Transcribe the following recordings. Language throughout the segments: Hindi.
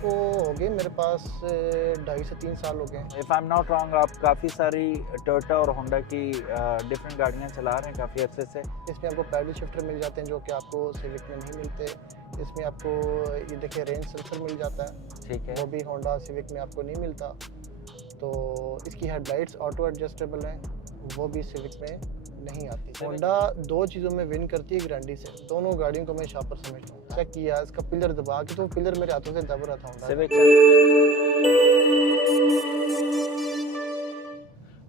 इसको हो गए मेरे पास 2.5 से 3 साल हो गए। If I am not wrong, आप काफ़ी सारी टोयोटा और होंडा की डिफरेंट गाड़ियाँ चला रहे हैं काफ़ी अर्से से। इसमें आपको पैडल शिफ्टर मिल जाते हैं जो कि आपको सिविक में नहीं मिलते। इसमें आपको ये देखिए रेंज सेंसर मिल जाता है, ठीक है। वो भी होंडा सिविक में आपको नहीं मिलता। तो इसकी हेडलाइट्स ऑटो एडजस्टेबल हैं, वो भी सिविक में नहीं आती। होंडा दो चीज़ों में विन करती है ग्रैंडी से। दोनों गाड़ियों को मैं शापर समझता हूँ। चेक किया इसका पिलर दबा के, तो पिलर मेरे हाथों से दब रहा था होंडा। सिविक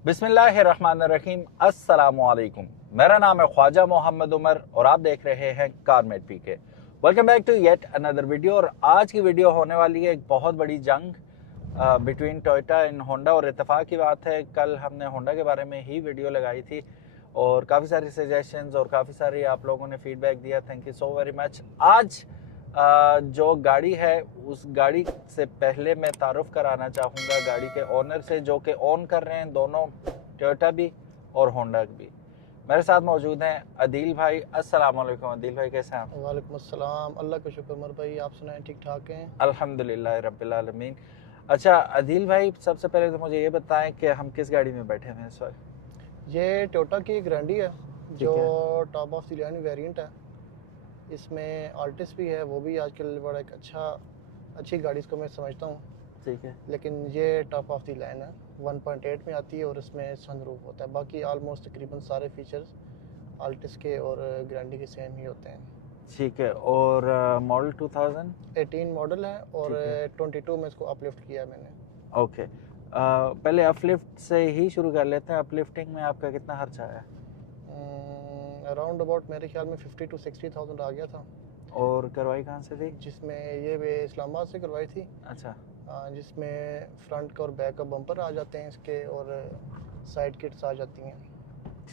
बिस्मिल्लाहिर्रहमानिर्रहीम, अस्सलामुअलैकुम। मेरा नाम है ख्वाजा मोहम्मद उमर और आप देख रहे हैं Carmate PK. Welcome back to yet another video. और आज की वीडियो होने वाली है एक बहुत बड़ी जंग बिटवीन टोयोटा एंड होंडा। और इत्तेफाक की बात है, कल हमने होंडा के बारे में ही वीडियो लगाई थी और काफ़ी सारी सजेशंस और काफ़ी सारी आप लोगों ने फीडबैक दिया। Thank you so very much. आज जो गाड़ी है उस गाड़ी से पहले मैं तारुफ कराना चाहूँगा गाड़ी के ओनर से, जो कि ओन कर रहे हैं दोनों, टोयोटा भी और होंडा भी। मेरे साथ मौजूद हैं अदील भाई। अस्सलाम वालेकुम अदील भाई, कैसे हैं आप? वालेकुम अस्सलाम, अल्लाह का शुक्र उमर भाई, आप सुनाएं ठीक ठाक हैं? अल्हम्दुलिल्लाह रब्बिल आलमीन। अच्छा अदील भाई, सबसे पहले तो मुझे ये बताएं कि हम किस गाड़ी में बैठे हुए हैं इस वक्त? ये टोयोटा की ग्रैंडी है जो है। Top of the line variant है। इसमें आल्टिस भी है, वो भी आजकल बड़ा एक अच्छी गाड़ी इसको मैं समझता हूँ। ठीक है। लेकिन ये टॉप ऑफ द लाइन है, 1.8 में आती है और इसमें सनरूफ होता है। बाकी ऑलमोस्ट तकरीबन सारे फीचर्स आल्टिस के और ग्रैंडी के सेम ही होते हैं। ठीक है। और मॉडल 18 मॉडल है और ठीक है। 22 में इसको अपलिफ्ट किया मैंने। ओके। पहले अपलिफ्ट से ही शुरू कर लेते हैं। अपलिफ्टिंग में आपका कितना खर्चा आया? अराउंड अबाउट मेरे ख्याल में 50 to 60,000 आ गया था। और करवाई कहाँ से थी? जिसमें ये वे इस्लामाबाद से करवाई थी। अच्छा। जिसमें फ्रंट का और बैक का बम्पर आ जाते हैं इसके और साइड किट्स आ जाती हैं।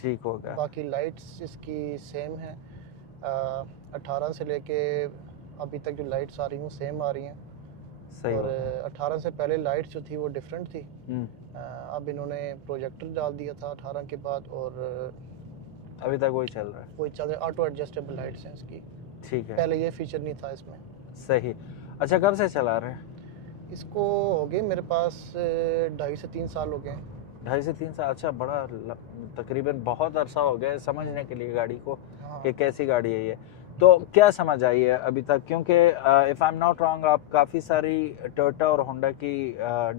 ठीक होगा। बाकी लाइट्स इसकी सेम है। 18 से लेके अभी तक जो लाइट्स आ रही हैं सेम आ रही हैं। सही और होगा। 18 से पहले लाइट्स जो थी वो डिफरेंट थी। हम्म। अब इन्होंने प्रोजेक्टर डाल दिया था 18 के बाद और अभी तक वही चल रहा है। वही चल रहा है। ऑटो एडजस्टेबल लाइट्स हैं इसकी। ठीक है। पहले ये फीचर नहीं था इसमें। सही। अच्छा, कब से चला रहे हैं? इसको हो गए मेरे पास 2.5 से 3 साल हो गए। 2.5 से 3 साल। अच्छा, बड़ा तकरीबन बहुत अरसा हो गया समझने के लिए गाड़ी को हाँ। कि कैसी गाड़ी है ये। तो क्या समझ आई है अभी तक? क्योंकि if I am not wrong, आप काफ़ी सारी टोयोटा और होंडा की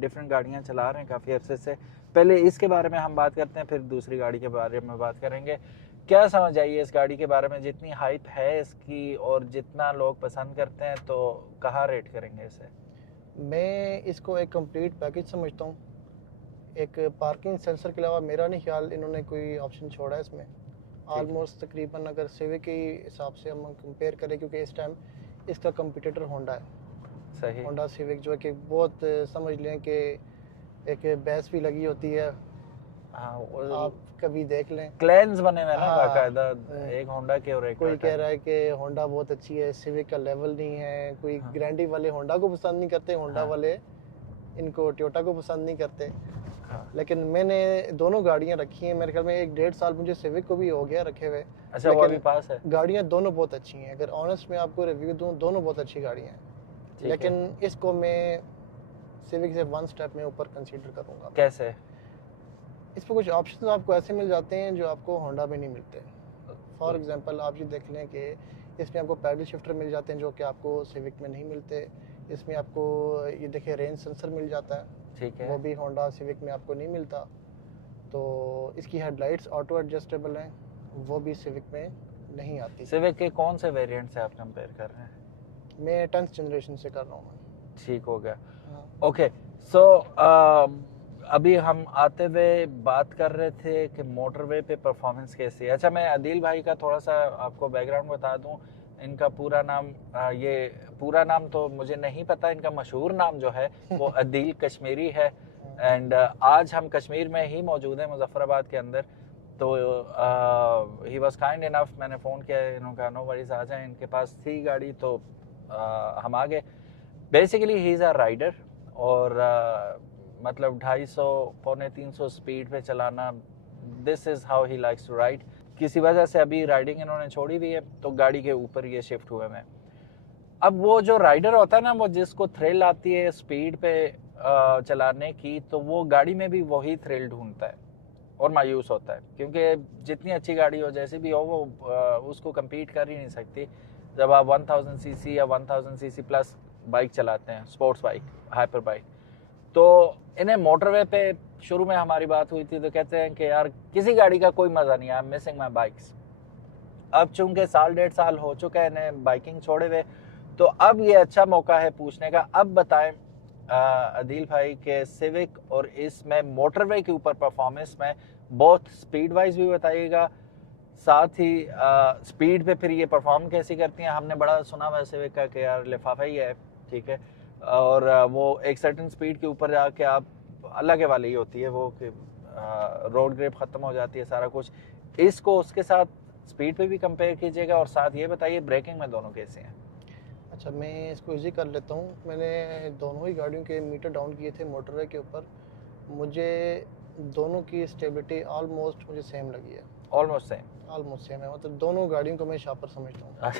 डिफरेंट गाड़ियाँ चला रहे हैं काफ़ी अरसे से। पहले इसके बारे में हम बात करते हैं, फिर दूसरी गाड़ी के बारे में बात करेंगे। क्या समझ आई है इस गाड़ी के बारे में? जितनी हाइप है इसकी और जितना लोग पसंद करते हैं, तो कहाँ रेट करेंगे इसे? मैं इसको एक कंप्लीट पैकेज समझता हूँ। एक पार्किंग सेंसर के अलावा मेरा नहीं ख्याल इन्होंने कोई ऑप्शन छोड़ा है इसमें। ऑलमोस्ट तकरीबन अगर सिविक के हिसाब से हम कंपेयर करें, क्योंकि इस टाइम इसका कंपटीटर होंडा है। सही। होंडा सिविक जो है कि बहुत समझ लें कि एक बहस भी लगी होती है। हाँ, आप कभी देख लें, क्लैन्स बने हुए हैं ना हाँ, बाकायदा, एक होंडा के और एक कोई टोयोटा कह रहा है कि होंडा बहुत अच्छी है, सिविक का लेवल नहीं है। कोई हाँ। ग्रैंडी वाले होंडा को पसंद नहीं करते, होंडा हाँ। वाले इनको टोयोटा को पसंद नहीं करते। हाँ। लेकिन मैंने दोनों गाड़ियां रखी हैं। मेरे ख्याल में 1-1.5 साल मुझे सिविक को भी हो गया रखे हुए। अच्छा, वो अभी पास है? गाड़ियां दोनों बहुत अच्छी हैं। अगर ऑनेस्ट में आपको रिव्यू दूं, दोनों बहुत अच्छी गाड़ियां हैं। लेकिन इसको मैं सिविक से 1 स्टेप में ऊपर कंसीडर करूंगा। कैसे? इस पर कुछ ऑप्शंस आपको ऐसे मिल जाते हैं जो आपको होंडा में नहीं मिलते। फॉर एग्जांपल आप ये देख लें कि इसमें आपको पैडल शिफ्टर मिल जाते हैं जो कि आपको सिविक में नहीं मिलते। इसमें आपको ये देखिए रेंज सेंसर मिल जाता है, ठीक है। वो भी होंडा सिविक में आपको नहीं मिलता। तो इसकी हेडलाइट्स ऑटो एडजस्टेबल हैं, वो भी सिविक में नहीं आती। सिविक के कौन से वेरिएंट से आप कंपेयर कर रहे हैं? मैं 10th जनरेशन से कर रहा हूँ। ठीक हो गया। हाँ। ओके। सो अभी हम आते हुए बात कर रहे थे कि मोटरवे पे परफॉर्मेंस कैसी है। अच्छा, मैं अदील भाई का थोड़ा सा आपको बैकग्राउंड बता दूं। इनका पूरा नाम ये पूरा नाम तो मुझे नहीं पता, इनका मशहूर नाम जो है वो अदील कश्मीरी है। एंड आज हम कश्मीर में ही मौजूद हैं, मुजफ्फराबाद के अंदर। तो ही वॉज काइंड इनफ, मैंने फ़ोन किया, इन्होंने कहा नो वरीज आ जाएं। इनके पास थी गाड़ी तो हम आ गए। Basically he is a rider और मतलब 250 पौने 300 स्पीड पे चलाना, this is how he likes to ride. किसी वजह से अभी राइडिंग इन्होंने छोड़ी हुई है, तो गाड़ी के ऊपर ये शिफ्ट हुए हैं। अब वो जो राइडर होता है ना, वो जिसको थ्रिल आती है स्पीड पे चलाने की, तो वो गाड़ी में भी वही थ्रिल ढूंढता है और मायूस होता है, क्योंकि जितनी अच्छी गाड़ी हो, जैसे भी हो, वो उसको compete कर ही नहीं सकती जब आप 1000 सीसी या 1000 सीसी प्लस बाइक चलाते हैं, स्पोर्ट्स बाइक, हाइपर बाइक। तो इन्हें मोटरवे पे शुरू में हमारी बात हुई थी तो कहते हैं कि यार किसी गाड़ी का कोई मज़ा नहीं, I am missing my bikes. अब चूंकि साल 1.5 साल हो चुका है इन्हें बाइकिंग छोड़े हुए, तो अब ये अच्छा मौका है पूछने का। अब बताएं अदील भाई के सिविक और इसमें मोटरवे के ऊपर परफॉर्मेंस में बहुत स्पीड वाइज भी बताइएगा, साथ ही स्पीड पे फिर ये परफॉर्म कैसी करती हैं। हमने बड़ा सुना हुआ है सिविक का कि यार लिफाफा ही है, ठीक है, और वो एक सर्टेन स्पीड के ऊपर जाके आप अल्लाह के वाली ही होती है वो कि रोड ग्रिप ख़त्म हो जाती है सारा कुछ। इसको उसके साथ स्पीड पे भी कंपेयर कीजिएगा और साथ ये बताइए ब्रेकिंग में दोनों कैसे हैं। अच्छा, मैं इसको इजी कर लेता हूँ। मैंने दोनों ही गाड़ियों के मीटर डाउन किए थे मोटरवे के ऊपर। मुझे दोनों की स्टेबिलिटी ऑलमोस्ट मुझे सेम लगी है। ऑलमोस्ट सेम, ऑलमोस्ट सेम है, मतलब दोनों गाड़ियों को मैं शापर समझता हूँ। हाँ।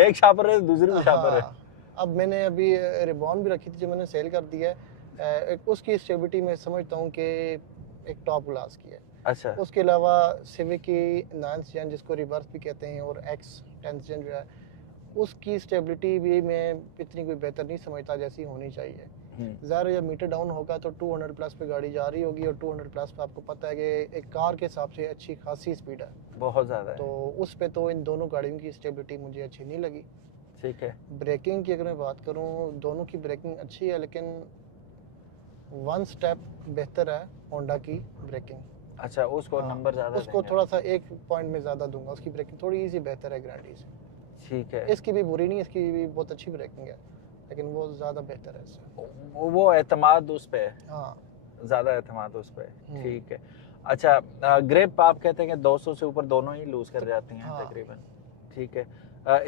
एक शापर है, दूसरी भी शापर है। हाँ, अब मैंने अभी रिबॉन भी रखी थी जो मैंने सेल कर दिया है। एक उसकी स्टेबिलिटी मैं समझता हूँ कि एक टॉप क्लास की है। अच्छा, उसके अलावा सिविक की 9th जेन जिसको रिवर्स भी कहते हैं और एक्स 10th जेन जो है, उसकी स्टेबिलिटी भी मैं इतनी कोई बेहतर नहीं समझता जैसी होनी चाहिए। ज़्यादा जब मीटर डाउन होगा तो 200 प्लस पे गाड़ी जा रही होगी, और 200 प्लस पे आपको पता है कि एक कार के हिसाब से अच्छी खासी स्पीड है, बहुत ज़्यादा है। तो उस पे तो इन दोनों गाड़ियों की स्टेबिलिटी मुझे अच्छी नहीं लगी। ठीक है, ब्रेकिंग की अगर मैं बात करूं, दोनों की ब्रेकिंग अच्छी है, लेकिन 1 स्टेप बेहतर है होंडा की ब्रेकिंग। अच्छा, उसको हाँ, नंबर ज़्यादा उसको देंगे। थोड़ा सा 1 पॉइंट में ज़्यादा दूंगा, उसकी ब्रेकिंग थोड़ी सी बेहतर है ग्रैंडी से। ठीक है, इसकी भी बुरी नहीं, इसकी भी बहुत अच्छी ब्रेकिंग है, लेकिन वो ज़्यादा बेहतर है इससे। वो एतमाद उस पे है, हाँ, ज़्यादा एतमाद उस पे है। ठीक है। अच्छा, ग्रिप आप कहते हैं कि 200 से ऊपर दोनों ही लूज कर जाती हैं हाँ। तकरीबन। ठीक है,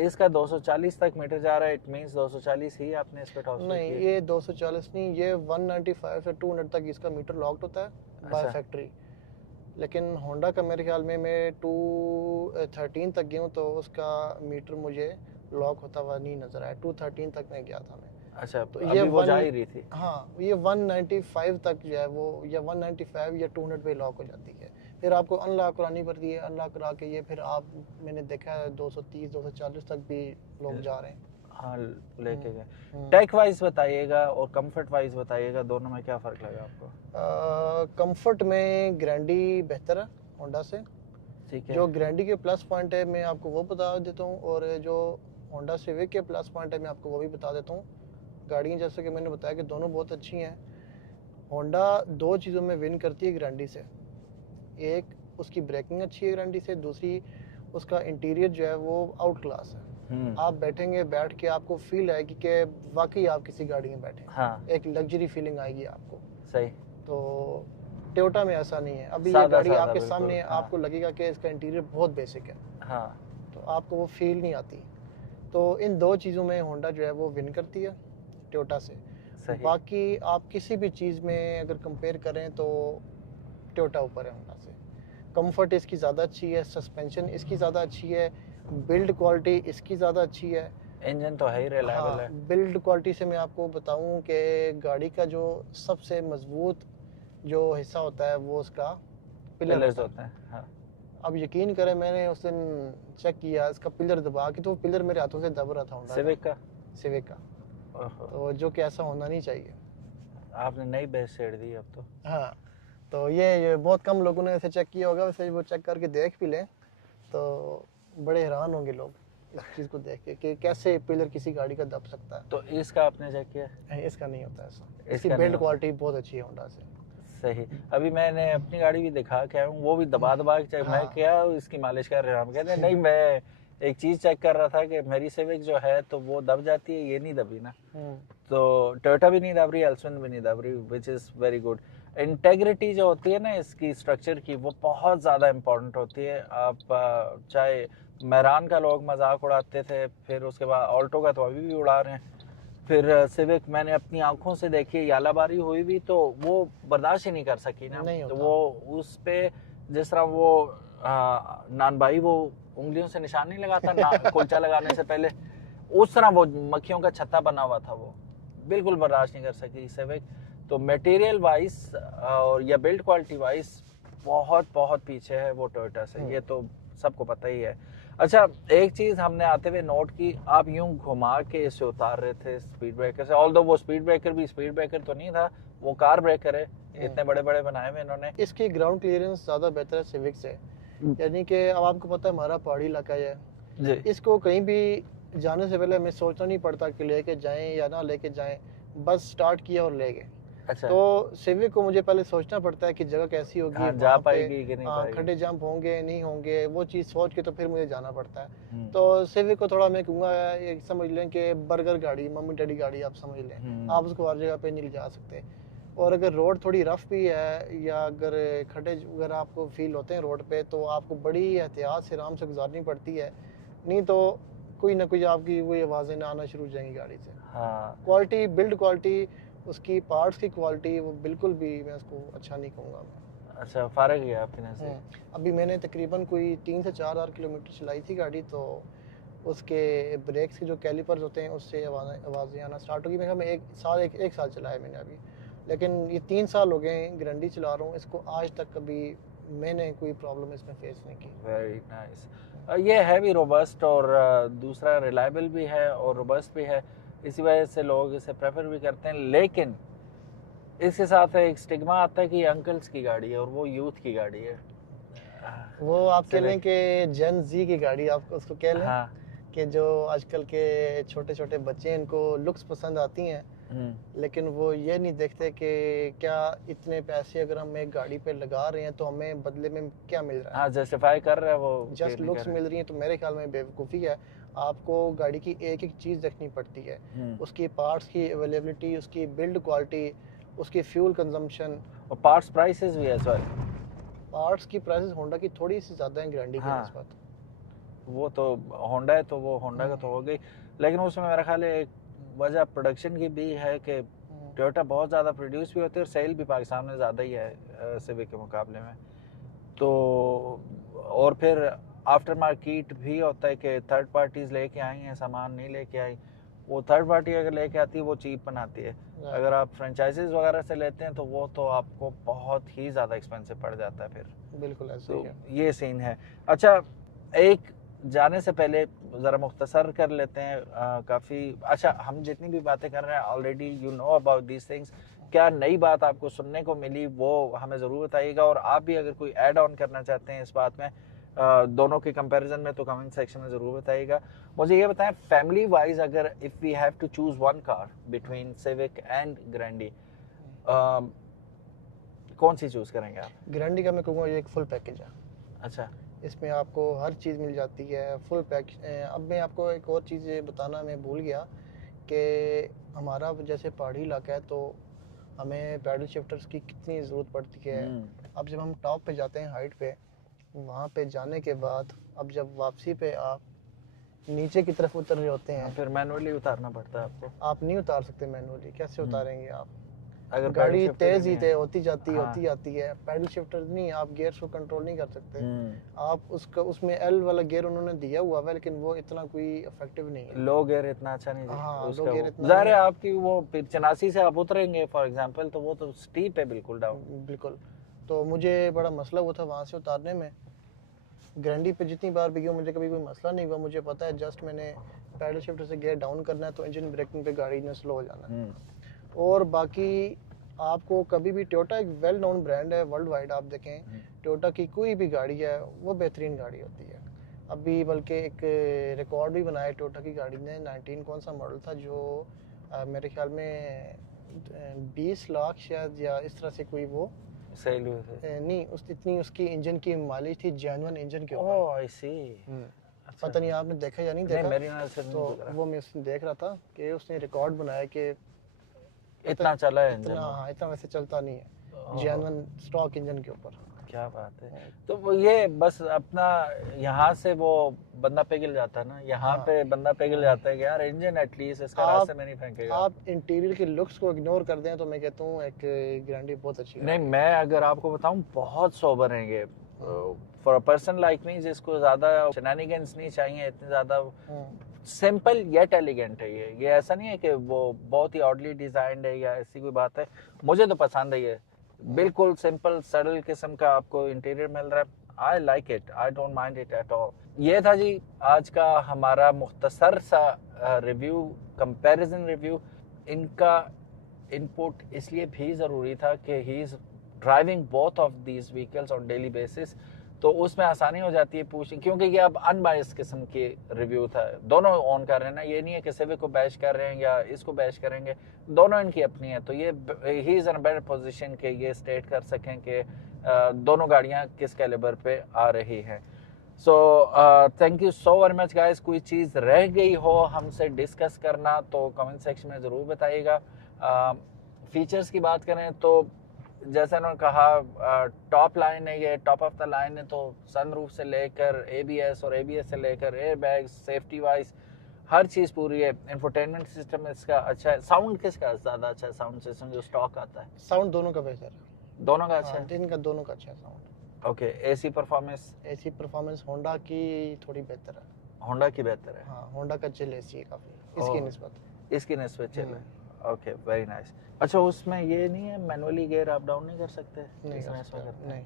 इसका 240 तक मीटर जा रहा है, इट मींस 240 ही आपने इस पे टॉप नहीं, ये 240 नहीं, ये 195 से 200 तक इसका मीटर लॉक्ड होता है बाय अच्छा। फैक्ट्री। लेकिन होंडा का मेरे ख्याल में मैं 213 तक गया हूँ, तो उसका मीटर मुझे लॉक होता हुआ नहीं नज़र आया। 213 तक मैं गया था मैं। अच्छा, तो अभी ये वो जा वन- ही रही थी। हाँ, ये 195 तक जो है वो, या 195 या 200 पे लॉक हो जाती है। फिर आपको अनलॉक करानी पड़ती है, अनलॉक करा के ये फिर आप, मैंने देखा है 230 240 तक भी लोग जा रहे हैं। हाँ, लेके गए। हम्म। टेक वाइज बताइएगा और कंफर्ट वाइज बताइएगा, दोनों में क्या फ़र्क लगा आपको। कंफर्ट में ग्रैंडी बेहतर है होंडा से। ठीक है, जो ग्रैंडी के प्लस पॉइंट है मैं आपको वो बता देता हूँ, और जो होंडा सिविक के प्लस पॉइंट है मैं आपको वो भी बता देता हूँ। गाड़ियाँ जैसे कि मैंने बताया कि दोनों बहुत अच्छी हैं। होंडा 2 चीज़ों में विन करती है ग्रैंडी से। एक, उसकी ब्रेकिंग अच्छी है ग्रैंडी से, दूसरी उसका इंटीरियर जो है वो आउट क्लास है। आप बैठेंगे, बैठ के आपको फील आएगी कि वाकई आप किसी गाड़ी में बैठे हैं। हाँ, एक लग्जरी फीलिंग आएगी आपको। सही, तो टोयोटा में ऐसा नहीं है। अभी ये सादा गाड़ी सादा आपके बिल्कुल, सामने हाँ। आपको लगेगा कि इसका इंटीरियर बहुत बेसिक है, हाँ, तो आपको वो फील नहीं आती। तो इन 2 चीज़ों में होंडा जो है वो विन करती है टोयोटा से। सही, बाकी आप किसी भी चीज़ में अगर कंपेयर करें तो टोयोटा ऊपर है होंडा से। कंफर्ट इसकी ज़्यादा अच्छी है, सस्पेंशन इसकी ज़्यादा अच्छी है, बिल्ड क्वालिटी इसकी ज़्यादा अच्छी है। इंजन तो है ही रिलायबल हाँ, है। बिल्ड क्वालिटी से मैं आपको बताऊं कि गाड़ी का जो सबसे मजबूत जो हिस्सा होता है वो उसका पिलर पिलर्स होता है। होते हैं, हाँ। अब यकीन करें, मैंने उस दिन चेक किया इसका पिलर दबा के, तो वो पिलर मेरे हाथों से दब रहा था होंडा सिविक का, सिविक का। ओहो, तो जो कि ऐसा होना नहीं चाहिए। आपने नई बेस सेट दी अब तो। हाँ, तो ये बहुत कम लोगों ने ऐसे चेक किया होगा, वैसे वो चेक करके देख भी लें तो बड़े हैरान होंगे लोग इस चीज़ को देख के कि कैसे पिलर किसी गाड़ी का दब सकता तो इसका आपने चेक किया? है। इसका नहीं होता ऐसा। इसकी इसका नहीं बिल्ड होता। क्वालिटी बहुत अच्छी है होंडा से। सही, अभी मैंने अपनी गाड़ी भी दिखा के आया हूँ, वो भी दबा दबा के चेक। मैं हाँ। क्या इसकी मालिश कर रहा हूँ, कहते हैं, नहीं मैं एक चीज चेक कर रहा था कि मेरी सिविक जो है तो वो दब जाती है, ये नहीं दबी ना। तो टोयोटा भी नहीं दब रही, एल्सविन भी नहीं दब रही, which is very good. Integrity जो होती है ना इसकी स्ट्रक्चर की, वो बहुत ज़्यादा इम्पोर्टेंट होती है। आप चाहे मेहरान का लोग मजाक उड़ाते थे, फिर उसके बाद ऑल्टो का तो अभी भी उड़ा रहे हैं, फिर सिविक मैंने अपनी आंखों से देखी, यालाबारी हुई भी तो वो बर्दाश्त ही नहीं कर सकी ना। नहीं तो होता। वो उस पे जिस तरह वो नान भाई वो उंगलियों से निशान नहीं लगाता ना कुलचा लगाने से पहले, उस तरह वो मक्खियों का छत्ता बना हुआ था, वो बिल्कुल बर्दाश्त नहीं कर सकी सिविक। तो मटेरियल वाइज और या बिल्ड क्वालिटी वाइज बहुत बहुत पीछे है वो टोयोटा से, ये तो सबको पता ही है। अच्छा, एक चीज हमने आते हुए नोट की, आप यूं घुमा के इसे उतार रहे थे स्पीड ब्रेकर से, ऑल्दो वो स्पीड ब्रेकर भी स्पीड ब्रेकर तो नहीं था, वो कार ब्रेकर है, इतने बड़े बड़े बनाए हुए इन्होंने। इसकी ग्राउंड क्लियरेंस ज़्यादा बेहतर है सिविक से, यानी कि अब आपको पता है हमारा पहाड़ी इलाका है जी। इसको कहीं भी जाने से पहले हमें सोचना नहीं पड़ता कि लेके जाएं या ना लेके जाएं, बस स्टार्ट किया और ले गए। अच्छा, तो सिविक को मुझे पहले सोचना पड़ता है कि जगह कैसी होगी, हाँ, जा पाएगी कि नहीं पाएगी, खड्डे जंप होंगे नहीं होंगे, वो चीज़ सोच के तो फिर मुझे जाना पड़ता है। तो सिविक को थोड़ा मैं कहूँगा एक समझ लें कि बर्गर गाड़ी, मम्मी डैडी गाड़ी आप समझ लें, आप उसको हर जगह पे नहीं ले जा सकते। और अगर रोड थोड़ी रफ भी है या अगर खड्डे अगर आपको फील होते हैं रोड पे, तो आपको बड़ी एहतियात से आराम से गुजारनी पड़ती है, नहीं तो कोई ना कोई आपकी वही आवाज़ें ना आना शुरू हो जाएंगी गाड़ी से। हाँ। क्वालिटी, बिल्ड क्वालिटी, उसकी पार्ट्स की क्वालिटी, वो बिल्कुल भी मैं उसको अच्छा नहीं कहूँगा मैं। अच्छा, फारग है आपके नज़र से? अभी मैंने तकरीबन कोई 3 से 4 हज़ार किलोमीटर चलाई थी गाड़ी, तो उसके ब्रेक्स के जो कैलिपर्स होते हैं उससे आवाज़ें आना स्टार्ट होगी। मैं एक साल चलाया मैंने अभी, लेकिन ये 3 साल हो गए गारंटी चला रहा हूँ इसको, आज तक कभी मैंने कोई प्रॉब्लम इसमें फेस नहीं की। Very nice. ये है भी रोबस्ट और दूसरा रिलायबल भी है और रोबस्ट भी है, इसी वजह से लोग इसे प्रेफर भी करते हैं। लेकिन इसके साथ एक स्टिग्मा आता है कि अंकल्स की गाड़ी है और वो यूथ की गाड़ी है। वो आप कह लें कि जेन जी की गाड़ी, आप उसको कह लें। हाँ। कि जो आजकल के छोटे छोटे बच्चे हैं इनको लुक्स पसंद आती हैं, लेकिन वो ये नहीं देखते कि क्या इतने पैसे अगर हम एक गाड़ी पे लगा रहे हैं तो हमें बदले में क्या मिल रहा है। हाँ, जस्टिफाई कर रहा है वो, जस्ट लुक्स मिल रही है, तो मेरे ख्याल में बेवकूफ़ी है। आपको गाड़ी की एक एक चीज़ देखनी पड़ती है, उसकी पार्ट्स की अवेलेबिलिटी, उसकी बिल्ड क्वालिटी, उसकी फ्यूल कंजम्पशन और पार्ट्स प्राइसेस भी है। सॉरी, पार्ट्स की प्राइसेस होंडा की थोड़ी सी ज़्यादा है ग्रैंडी के निस्बत। वो तो होंडा है तो वो होंडा का तो हो गई, लेकिन उसमें मेरा ख्याल है एक वजह प्रोडक्शन की भी है कि टोयोटा बहुत ज़्यादा प्रोड्यूस भी होती है और सेल भी पाकिस्तान में ज़्यादा ही है सिविक के मुकाबले में। तो और फिर आफ्टर मार्केट भी होता है कि थर्ड पार्टीज लेके आई हैं सामान, नहीं लेके आई, वो थर्ड पार्टी अगर लेके आती है वो चीप बनाती है। अगर आप फ्रेंचाइजीज वगैरह से लेते हैं तो वो तो आपको बहुत ही ज़्यादा एक्सपेंसिव पड़ जाता है फिर। बिल्कुल ऐसे तो ही है। ये सीन है। अच्छा, एक जाने से पहले ज़रा मुख्तसर कर लेते हैं काफ़ी। अच्छा, हम जितनी भी बातें कर रहे हैं already you know about these things, क्या नई बात आपको सुनने को मिली वो हमें ज़रूर बताइएगा। और आप भी अगर कोई ऐड ऑन करना चाहते हैं इस बात में दोनों के कंपैरिजन में, तो कमेंट सेक्शन में ज़रूर बताइएगा। मुझे ये बताएं, फैमिली वाइज अगर if we have to choose one car between Civic and Grande, कौन सी चूज़ करेंगे आप? ग्रैंडी का मैं कहूँगा ये एक फुल पैकेज है। अच्छा, इसमें आपको हर चीज़ मिल जाती है, फुल पैक। अब मैं आपको एक और चीज़ बताना मैं भूल गया कि हमारा जैसे पहाड़ी इलाका है तो हमें पैडल शिफ्टर्स की कितनी ज़रूरत पड़ती है। अब जब हम टॉप पे जाते हैं हाइट पे, वहाँ पे जाने के बाद अब जब वापसी पे आप नीचे की तरफ उतर रहे होते हैं, फिर मैनुअली उतारना पड़ता है आपको। आप नहीं उतार सकते मैनुअली, कैसे उतारेंगे आप? अगर गाड़ी तेज ही होती जाती है, हाँ। होती जाती है। पैडल शिफ्टर नहीं, आप गियर्स को कंट्रोल नहीं कर सकते। आप उसमें एल वाला गियर उन्होंने दिया हुआ है, लेकिन वो इतना कोई इफेक्टिव नहीं है। लो गियर इतना अच्छा नहीं है। हाँ, उसका लो गियर इतना ज़ाहिर है आपकी वो 85 से आप उतरेंगे फॉर एग्जांपल, तो वो तो स्टीप है बिल्कुल डाउन। बिल्कुल। तो मुझे बड़ा मसला हुआ था वहाँ से उतारने में। ग्रैंडी पे जितनी बार भी गया मुझे कभी कोई मसला नहीं हुआ। मुझे पता है जस्ट मैंने पैडल शिफ्टर से गियर डाउन करना है तो इंजन ब्रेकिंग पे गाड़ी ने स्लो हो जाना है। और बाकी आपको कभी भी, टोयोटा एक वेल नोन ब्रांड है वर्ल्ड वाइड, आप देखें टोयोटा की कोई भी गाड़ी है वो बेहतरीन गाड़ी होती है। अभी बल्कि एक रिकॉर्ड भी बनाया टोयोटा की गाड़ी ने, 19 कौन सा मॉडल था जो मेरे ख्याल में 20 लाख शायद या इस तरह से कोई वो सेल हुए थे। नहीं, इतनी उसकी इंजन की माइलेज थी जेन्युइन इंजन के ऊपर। ओह आई सी। पता नहीं आपने देखा या नहीं देखा। मेरी नज़र से तो वो मैं उसने देख रहा था कि उसने रिकॉर्ड बनाया कि इतना चला है इंजन। हाँ, इतना वैसे चलता नहीं है जेन्युइन स्टॉक इंजन के ऊपर। क्या बात है। तो वो ये बस अपना यहाँ से वो बंदा पिघल जाता है ना, यहाँ पे बंदा पिघल जाता है कि यार इंजन एटलीस्ट इसका रास्ते में नहीं फेंकेगा। आप इंटीरियर के लुक्स को इग्नोर कर दें तो मैं कहता हूँ एक ग्रैंडी बहुत अच्छी है। नहीं, मैं अगर आपको बताऊँ बहुत सोबर हैं ये for a person like me जिसको ज़्यादा शेनानिगन्स नहीं चाहिए, इतने ज़्यादा सिंपल येट एलिगेंट है ये ऐसा नहीं है कि वो बहुत ही ऑडली डिजाइंड है या ऐसी कोई बात है। मुझे तो पसंद है ये, बिल्कुल सिंपल सडल किस्म का आपको इंटीरियर मिल रहा है। I like it, I don't mind it at all. ये था जी आज का हमारा मुख्तसर सा रिव्यू, कंपैरिजन रिव्यू। इनका इनपुट इसलिए भी ज़रूरी था कि he is driving both of these vehicles on daily basis, तो उसमें आसानी हो जाती है पूछने, क्योंकि ये अब अनबायस किस्म की रिव्यू था। दोनों ऑन कर रहे हैं ना, ये नहीं है कि सिविक को बैश कर रहे हैं या इसको बैश करेंगे, दोनों इनकी अपनी है। तो ये he is in better position कि ये स्टेट कर सकें कि दोनों गाड़ियाँ किस कैलिबर पे आ रही हैं। So thank you so very much guys. कोई चीज़ रह गई हो हमसे डिस्कस करना तो कमेंट सेक्शन में ज़रूर बताइएगा। फीचर्स की बात करें तो जैसा उन्होंने कहा टॉप लाइन है, ये टॉप ऑफ द लाइन है, तो सनरूफ से लेकर एबीएस और एबीएस से लेकर एयर बैग, सेफ्टी वाइज हर चीज़ पूरी है। इंफोटेनमेंट सिस्टम इसका अच्छा है। साउंड किसका ज़्यादा अच्छा है? साउंड सिस्टम जो स्टॉक आता है, साउंड दोनों का बेहतर है। दोनों का अच्छा है, इनका दोनों का अच्छा है sound. Okay. AC performance Honda की थोड़ी बेहतर है। होंडा की बेहतर है? हाँ, होंडा का चिल एसी है काफ़ी इसकी निस्बत। इसकी निस्बत चिल है, ओके वेरी नाइस। अच्छा, उसमें ये नहीं है मैनुअली गियर अप डाउन नहीं कर सकते? नहीं कर सकते, नहीं,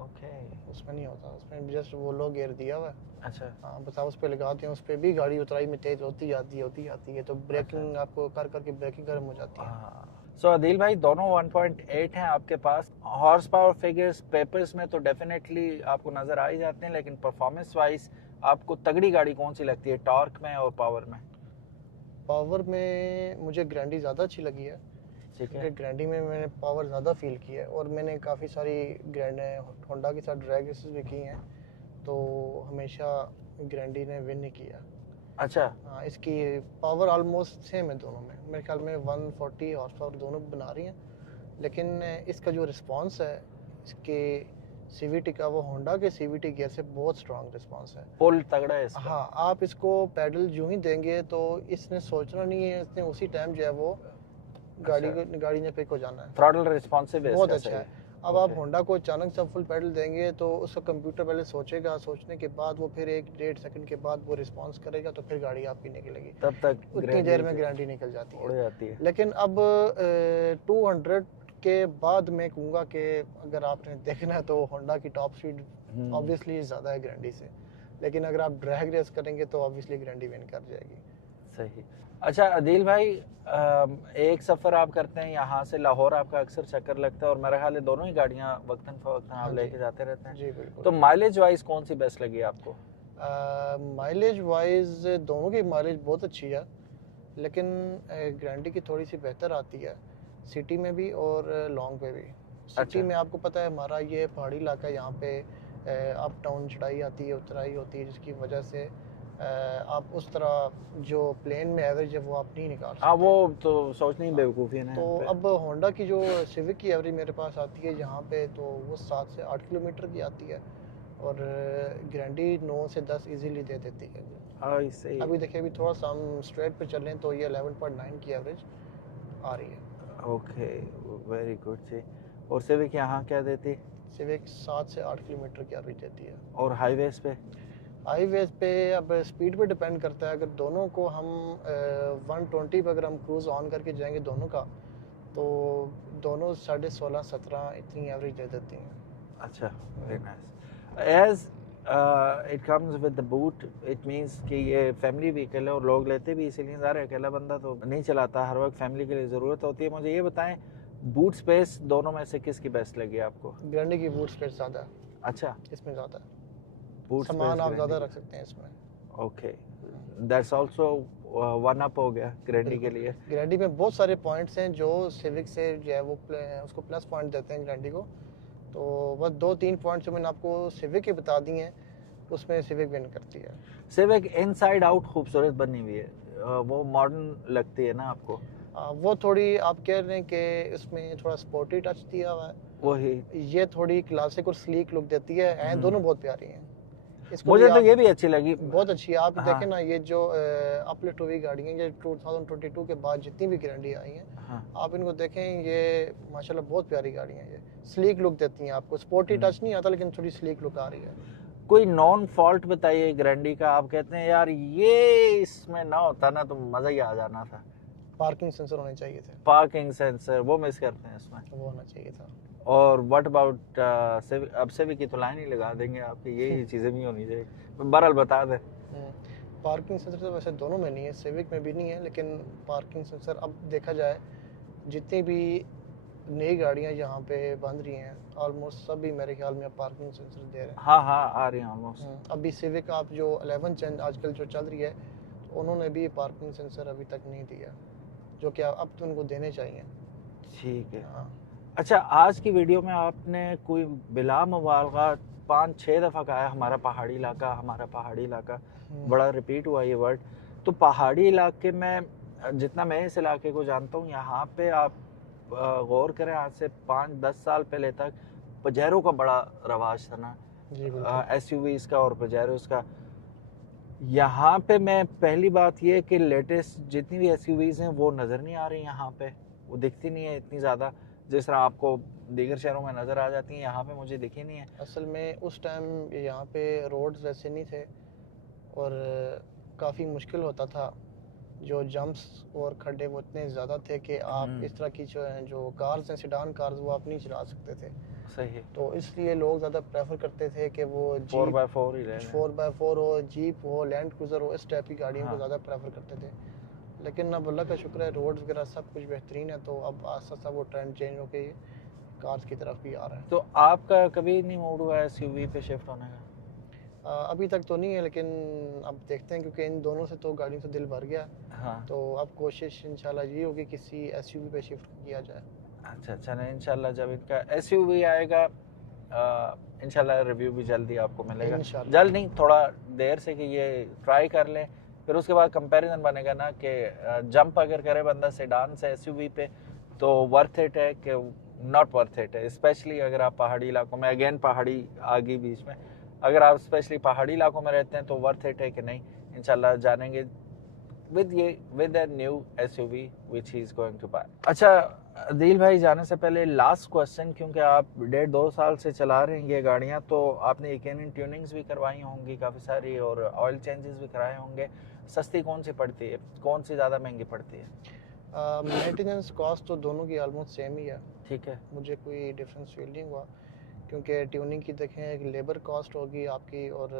ओके। उसमें नहीं होता, उसमें जस्ट वो लो गियर दिया हुआ है। अच्छा, हाँ, बस आप उस पर लगाते हैं, उस पर भी गाड़ी उतराई में तेज होती जाती है, तो ब्रेकिंग आपको कर करके ब्रेकिंग गर्म हो जाती है। सो आदिल भाई, दोनों 1.8 हैं आपके पास। हॉर्स पावर फिगर्स पेपर्स में तो डेफिनेटली आपको नजर आ ही जाते हैं, लेकिन परफॉर्मेंस वाइज आपको तगड़ी गाड़ी कौन सी लगती है टॉर्क में और पावर में? पावर में मुझे ग्रैंडी ज़्यादा अच्छी लगी है, ठीक है। क्योंकि ग्रैंडी में मैंने पावर ज़्यादा फील किया है, और मैंने काफ़ी सारी ग्रैंड होंडा के साथ ड्रैग रेसेस भी की हैं, तो हमेशा ग्रैंडी ने विन नहीं किया। अच्छा, हाँ, इसकी पावर ऑलमोस्ट सेम है दोनों में, मेरे ख्याल में 140 हॉर्स पावर दोनों बना रही हैं, लेकिन इसका जो रिस्पांस है इसके सीवीटी का, वो होंडा के सीवीटी गियर से बहुत स्ट्रांग रिस्पांस है, पुल तगड़ा है इसका। हाँ, आप इसको पैडल यूं ही देंगे तो इसने सोचना नहीं है, इसने उसी टाइम जो है वो गाड़ी ने पिक हो जाना है। थ्रॉटल रिस्पॉन्सिव है बहुत इसका, अच्छा है। सही। अब आप होंडा को अचानक से फुल पैडल देंगे तो उसका कंप्यूटर पहले सोचेगा, सोचने के बाद वो फिर 1-1.5 सेकंड के बाद वो रिस्पांस करेगा, तो फिर गाड़ी आपकी निकलेगी, तब तक उतनी देर में गारंटी निकल जाती उड़ है। जाती है। लेकिन अब 200 के बाद मैं कहूँगा कि अगर आपने देखना है तो होंडा की टॉप स्पीड ऑब्वियसली ज़्यादा है ग्रैंडी से, लेकिन अगर आप ड्रैग रेस करेंगे तो ऑब्वियसली ग्रैंडी विन कर जाएगी। सही। अच्छा आदिल भाई, एक सफ़र आप करते हैं यहाँ से लाहौर, आपका अक्सर चक्कर लगता है और मेरा ख्याल है दोनों ही गाड़ियाँ वक्तन फवक्तन आप लेके जाते रहते हैं। जी बिल्कुल। तो माइलेज वाइज कौन सी बेस्ट लगी आपको? माइलेज वाइज दोनों की माइलेज बहुत अच्छी है, लेकिन ग्रैंडी की थोड़ी सी बेहतर आती है सिटी में भी और लॉन्ग पे भी। सिटी में आपको पता है हमारा ये पहाड़ी इलाका है, यहाँ पे अप डाउन चढ़ाई आती है, उतराई होती है, जिसकी वजह से आप उस तरह जो प्लेन में एवरेज है वो आप नहीं निकाल सकते। हाँ, वो तो सोचनी ही बेवकूफ़ी है ना। तो अब होंडा की जो सिविक की एवरेज मेरे पास आती है यहाँ पे, तो वो 7 से 8 किलोमीटर की आती है, और ग्रैंडी 9 से 10 इजीली दे देती है। हाँ, इससे अभी देखिए, अभी थोड़ा सा हम स्ट्रेट पे चलें तो ये 11.9 की एवरेज आ रही है। ओके, वेरी गुड जी। और सिविक यहाँ क्या देती? सिविक 7 से 8 किलोमीटर की एवरेज देती है। और हाईवेज पे? हाईवेज पे अब स्पीड पे डिपेंड करता है, अगर दोनों को हम 120 पे अगर हम क्रूज ऑन करके जाएंगे दोनों का, तो दोनों 16.5-17 इतनी एवरेज दे देती हैं। अच्छा, very nice. As it comes with the boot, it means कि ये फैमिली व्हीकल है और लोग लेते भी इसीलिए, ज़ाहिर है अकेला बंदा तो नहीं चलाता, हर वक्त फैमिली के लिए ज़रूरत होती है। मुझे ये बताएं, बूट स्पेस दोनों में से किसकी बेस्ट लगी आपको? ग्रैंडी की बूट स्पेस ज़्यादा है। अच्छा, इसमें ज़्यादा है, बूट सामान आप ज़्यादा रख सकते हैं इसमें। Okay, that's also one up हो गया ग्रैंडी के लिए। ग्रैंडी में बहुत सारे पॉइंट्स हैं जो सिविक से जो है वो उसको प्लस पॉइंट देते हैं ग्रैंडी को, तो बस 2-3 पॉइंट्स जो मैंने आपको सिविक के बता दिए हैं, उसमें सिविक विन करती है। सिविक इनसाइड आउट खूबसूरत बनी हुई है, वो मॉडर्न लगती है ना आपको? वो थोड़ी आप कह रहे हैं कि इसमें थोड़ा स्पोर्टी टच दिया हुआ है, वही। ये थोड़ी क्लासिक और स्लीक लुक देती है, दोनों बहुत प्यारी हैं। मुझे तो ये भी अच्छी लगी, बहुत अच्छी है। आप हाँ। देखें ना, ये जो अपलिफ्ट हुई गाड़ी है, ये 2022 के बाद जितनी भी ग्रैंडी आई हैं, हाँ। आप इनको देखें, ये माशाल्लाह बहुत प्यारी गाड़ी हैं, ये स्लीक लुक देती हैं आपको, स्पोर्टी टच नहीं आता लेकिन थोड़ी स्लीक लुक आ रही है। कोई नॉन फॉल्ट बताइए ग्रैंडी का, आप कहते हैं यार ये इसमें ना होता ना तो मजा ही आ जाना था। पार्किंग सेंसर होने चाहिए थे, पार्किंग सेंसर वो मिस करते हैं इसमें। वो होना चाहिए था। और व्हाट अबाउट अब सिविक की तो लाइन ही लगा देंगे आपकी, यही चीजें भी होनी चाहिए। बहरहाल बता दें। पार्किंग सेंसर तो वैसे दोनों में नहीं है, सिविक में भी नहीं है, लेकिन पार्किंग सेंसर अब देखा जाए जितनी भी नई गाड़ियां यहाँ पे बन रही हैं ऑलमोस्ट सभी मेरे ख्याल में अब पार्किंग सेंसर दे रहे हैं। हाँ हाँ आ रही हैं ऑलमोस्ट। अभी सिविक आप जो 11 चेंज आजकल जो चल रही है तो उन्होंने भी पार्किंग सेंसर अभी तक नहीं दिया, जो कि अब तो उनको देने चाहिए। ठीक है। हाँ। अच्छा, आज की वीडियो में आपने कोई बिला मुबालगा 5-6 दफ़ा कहा है हमारा पहाड़ी इलाका, हमारा पहाड़ी इलाका, बड़ा रिपीट हुआ ये वर्ड। तो पहाड़ी इलाके में जितना मैं इस इलाके को जानता हूँ, यहाँ पे आप गौर करें आज से 5-10 साल पहले तक पजेरो का बड़ा रवाज था ना, SUVs का और पजेरोस का। यहाँ पे मैं पहली बात ये कि लेटेस्ट जितनी भी SUVs हैं वो नज़र नहीं आ रही यहाँ पे, वो दिखती नहीं है इतनी ज़्यादा जिस तरह आपको दीगर शहरों में नज़र आ जाती हैं, यहाँ पे मुझे दिखी नहीं है। असल में उस टाइम यहाँ पे रोड्स वैसे नहीं थे और काफ़ी मुश्किल होता था, जो जंप्स और खड्डे वो इतने ज़्यादा थे कि आप इस तरह की जो कार्स हैं, सेडान कार्स, वो आप नहीं चला सकते थे। सही है। तो इसलिए लोग ज़्यादा प्रेफर करते थे कि वो 4x4 ही रहे, 4x4 हो, जीप हो, लैंड क्रूज़र हो, इस टाइप की गाड़ियों को हाँ। ज़्यादा प्रेफर करते थे। लेकिन अब अल्लाह का शुक्र है रोड्स वगैरह सब कुछ बेहतरीन है, तो अब आस्ता आस्ता वो ट्रेंड चेंज होके कार्स की तरफ भी आ रहा है। तो आपका कभी नहीं मूड हुआ SUV पे शिफ्ट होने का? अभी तक तो नहीं है, लेकिन अब देखते हैं क्योंकि इन दोनों से तो गाड़ियों से दिल भर गया। हाँ। तो अब कोशिश इंशाल्लाह ये होगी किसी SUV पे शिफ्ट किया जाए। अच्छा नहीं, इंशाल्लाह जब इनका SUV आएगा इंशाल्लाह रिव्यू भी जल्दी आपको मिलेगा। इंशाल्लाह। जल्द नहीं, थोड़ा देर से कि ये ट्राई कर लें, फिर उसके बाद कंपैरिजन बनेगा ना कि जंप अगर करे बंदा सेडान से SUV पे तो वर्थ इट है कि नॉट वर्थ इट है। स्पेशली अगर आप पहाड़ी इलाकों में, अगेन पहाड़ी आ गई बीच में, अगर आप स्पेशली पहाड़ी इलाकों में रहते हैं तो वर्थ इट है कि नहीं, इंशाल्लाह जानेंगे with a new SUV which he is going to buy। अच्छा दिल भाई, जाने से पहले लास्ट क्वेश्चन, क्योंकि आप 1.5-2 साल से चला रहे हैं ये गाड़ियाँ, तो आपने यकीनन ट्यूनिंग्स भी करवाई होंगी काफ़ी सारी और ऑयल चेंजेस भी कराए होंगे। सस्ती कौन सी पड़ती है, कौन सी ज़्यादा महंगी पड़ती है? मेंटेनेंस कॉस्ट तो दोनों की ऑलमोस्ट सेम ही है। ठीक है। मुझे कोई डिफरेंस फील नहीं हुआ, क्योंकि ट्यूनिंग की देखें एक लेबर कॉस्ट होगी आपकी और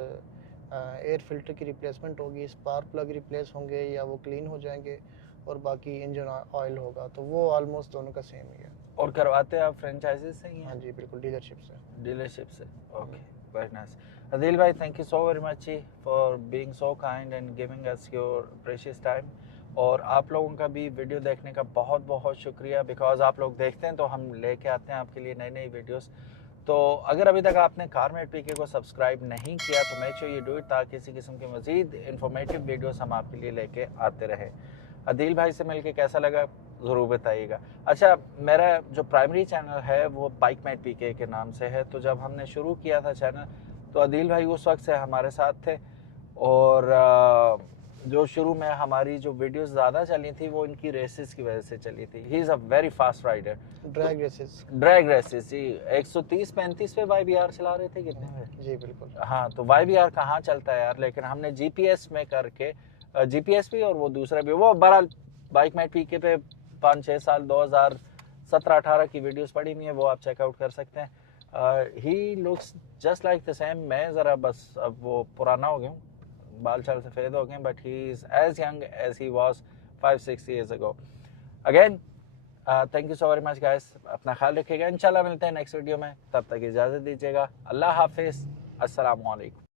एयर फिल्टर की रिप्लेसमेंट होगी, स्पार्क प्लग रिप्लेस होंगे या वो क्लीन हो जाएंगे, और बाकी इंजन ऑयल होगा, तो वो ऑलमोस्ट दोनों का सेम ही है। और करवाते आप फ्रेंचाइजी से ही? हाँ जी बिल्कुल, डीलरशिप से। Okay, very nice. अदील भाई, thank you so very much for being so kind and giving us your precious time. और आप लोगों का भी वीडियो देखने का बहुत बहुत शुक्रिया, बिकॉज आप लोग देखते हैं तो हम लेके आते हैं आपके लिए नई नई वीडियोस। तो अगर अभी तक आपने कारमेट पीके को सब्सक्राइब नहीं किया तो make sure you do it, ताकि किसी किस्म की मजीद इन्फॉर्मेटिव वीडियोस हम आपके लिए लेके आते रहे। अदील भाई से मिलके कैसा लगा ज़रूर बताइएगा। अच्छा, मेरा जो प्राइमरी चैनल है वो बाइकमेट पीके के नाम से है, तो जब हमने शुरू किया था चैनल तो अदील भाई उस वक्त से हमारे साथ थे, और जो शुरू में हमारी जो वीडियोस ज़्यादा चली थी वो इनकी रेसेस की वजह से चली थी। He is a very fast rider. Drag races जी, 130-135 पे YBR चला रहे थे कितने में? जी बिल्कुल। हाँ, तो YBR कहाँ चलता है यार, लेकिन हमने GPS में करके GPS भी और वो दूसरा भी, वो बहरहाल बाइकमेट पीके पे 5-6 साल 2017-18 की वीडियोस पड़ी हुई हैं, वो आप चेकआउट कर सकते हैं। He looks just like the same. मैं ज़रा बस अब वो पुराना हो गया हूँ, बाल चाल सफ़ेद हो गए, but he is as young as he was 5-6 years ago। Again thank you so very much guys, अपना ख्याल रखिएगा, इंशाल्लाह मिलते हैं नेक्स्ट वीडियो में, तब तक इजाज़त दीजिएगा। अल्लाह हाफिज़, अस्सलाम वालेकुम।